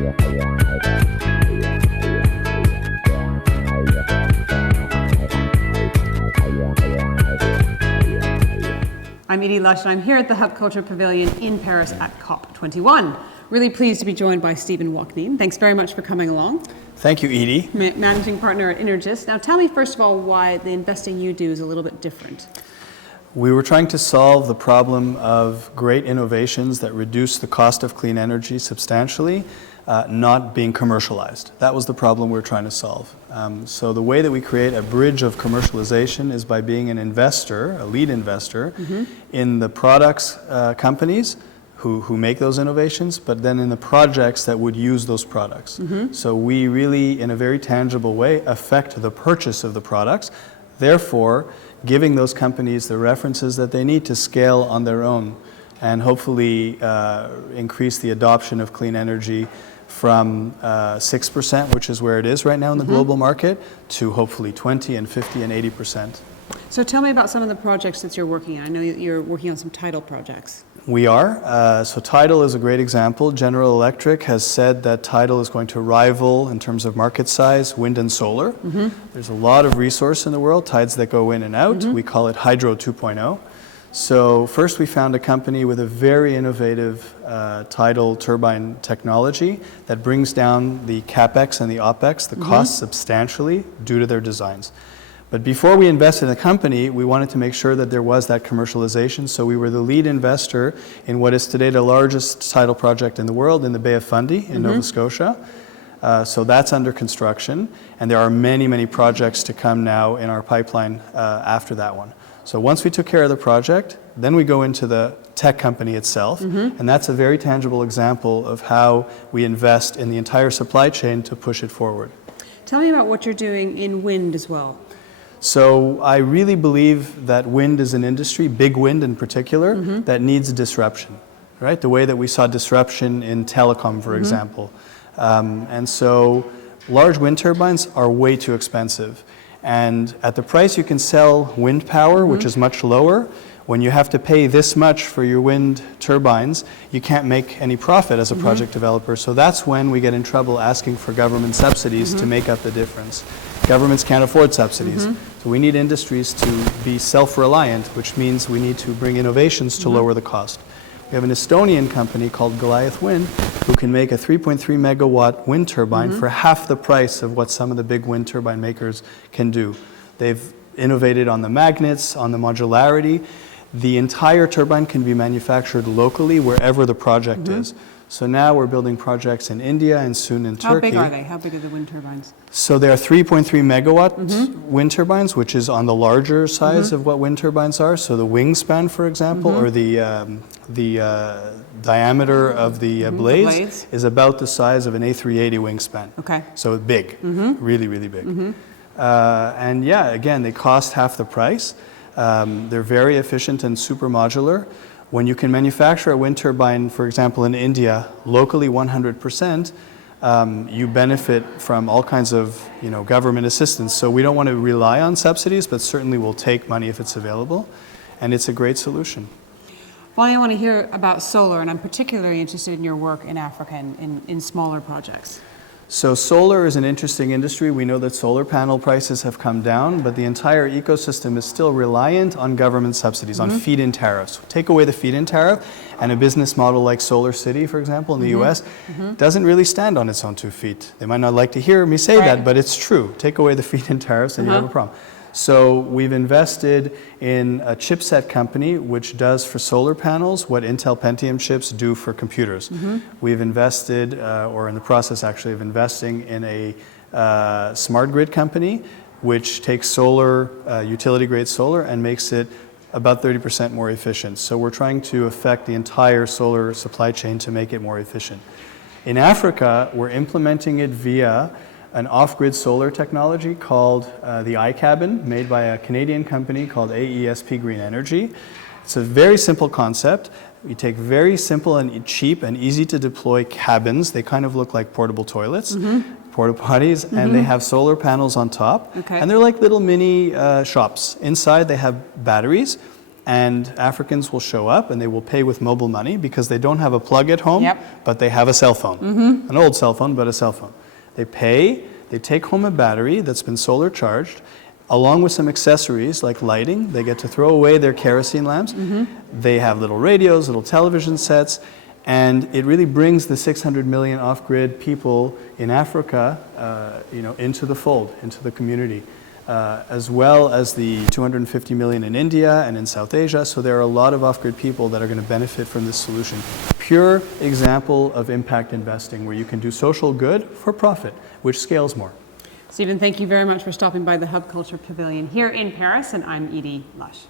I'm Edie Lush, and I'm here at the Hub Culture Pavilion in Paris at COP21. Really pleased to be joined by Stephan Ouaknine. Thanks very much for coming along. Thank you, Edie. Managing partner at Inerjys. Now tell me first of all why the investing you do is a little bit different. We were trying to solve the problem of great innovations that reduce the cost of clean energy substantially, not being commercialized. That was the problem we were trying to solve. So the way that we create a bridge of commercialization is by being an investor, a lead investor, in the products companies who make those innovations, but then in the projects that would use those products. So we really, in a very tangible way, affect the purchase of the products, therefore giving those companies the references that they need to scale on their own and hopefully increase the adoption of clean energy from 6%, which is where it is right now in the global market, to hopefully 20 and 50 and 80%. So tell me about some of the projects that you're working on. I know you're working on some tidal projects. We are. So tidal is a great example. General Electric has said that tidal is going to rival, in terms of market size, wind and solar. There's a lot of resource in the world, tides that go in and out. We call it Hydro 2.0. So first we found a company with a very innovative tidal turbine technology that brings down the CapEx and the OpEx, the costs substantially due to their designs. But before we invested in the company, we wanted to make sure that there was that commercialization. So we were the lead investor in what is today the largest tidal project in the world in the Bay of Fundy in Nova Scotia. So that's under construction. And there are many, many projects to come now in our pipeline after that one. So once we took care of the project, then we go into the tech company itself. And that's a very tangible example of how we invest in the entire supply chain to push it forward. Tell me about what you're doing in wind as well. So I really believe that wind is an industry, big wind in particular, that needs disruption, right? The way that we saw disruption in telecom, for example. And so large wind turbines are way too expensive. And at the price you can sell wind power, which is much lower, when you have to pay this much for your wind turbines, you can't make any profit as a project developer. So that's when we get in trouble asking for government subsidies to make up the difference. Governments can't afford subsidies. So we need industries to be self-reliant, which means we need to bring innovations to lower the cost. We have an Estonian company called Goliath Wind who can make a 3.3 megawatt wind turbine for half the price of what some of the big wind turbine makers can do. They've innovated on the magnets, on the modularity. The entire turbine can be manufactured locally wherever the project is. So now we're building projects in India and soon in Turkey. How big are they? How big are the wind turbines? So they are 3.3 megawatt wind turbines, which is on the larger size of what wind turbines are. So the wingspan, for example, or the diameter of the blades is about the size of an A380 wingspan. Okay. So big, really, really big. And yeah, again, they cost half the price. They're very efficient and super modular. When you can manufacture a wind turbine, for example, in India, locally 100%, you benefit from all kinds of government assistance. So we don't want to rely on subsidies, but certainly we'll take money if it's available. And it's a great solution. Well, I want to hear about solar, and I'm particularly interested in your work in Africa and in smaller projects. So solar is an interesting industry. We know that solar panel prices have come down, but the entire ecosystem is still reliant on government subsidies, on feed-in tariffs. Take away the feed-in tariff, and a business model like Solar City, for example, in the US, doesn't really stand on its own 2 feet. They might not like to hear me say that, but it's true. Take away the feed-in tariffs and you have a problem. So we've invested in a chipset company which does for solar panels what Intel Pentium chips do for computers. We've invested, or in the process actually of investing, in a smart grid company which takes solar, utility grade solar, and makes it about 30% more efficient. So we're trying to affect the entire solar supply chain to make it more efficient. In Africa, we're implementing it via an off-grid solar technology called the iCabin, made by a Canadian company called AESP Green Energy. It's a very simple concept. We take very simple and cheap and easy to deploy cabins. They kind of look like portable toilets, porta potties, and they have solar panels on top. And they're like little mini shops. Inside they have batteries, and Africans will show up and they will pay with mobile money because they don't have a plug at home, but they have a cell phone. An old cell phone, but a cell phone. They pay, they take home a battery that's been solar charged, along with some accessories like lighting. They get to throw away their kerosene lamps. They have little radios, little television sets, and it really brings the 600 million off-grid people in Africa into the fold, into the community. As well as the 250 million in India and in South Asia. So there are a lot of off-grid people that are going to benefit from this solution. Pure example of impact investing where you can do social good for profit, which scales more. Stephan, thank you very much for stopping by the Hub Culture Pavilion here in Paris, and I'm Edie Lush.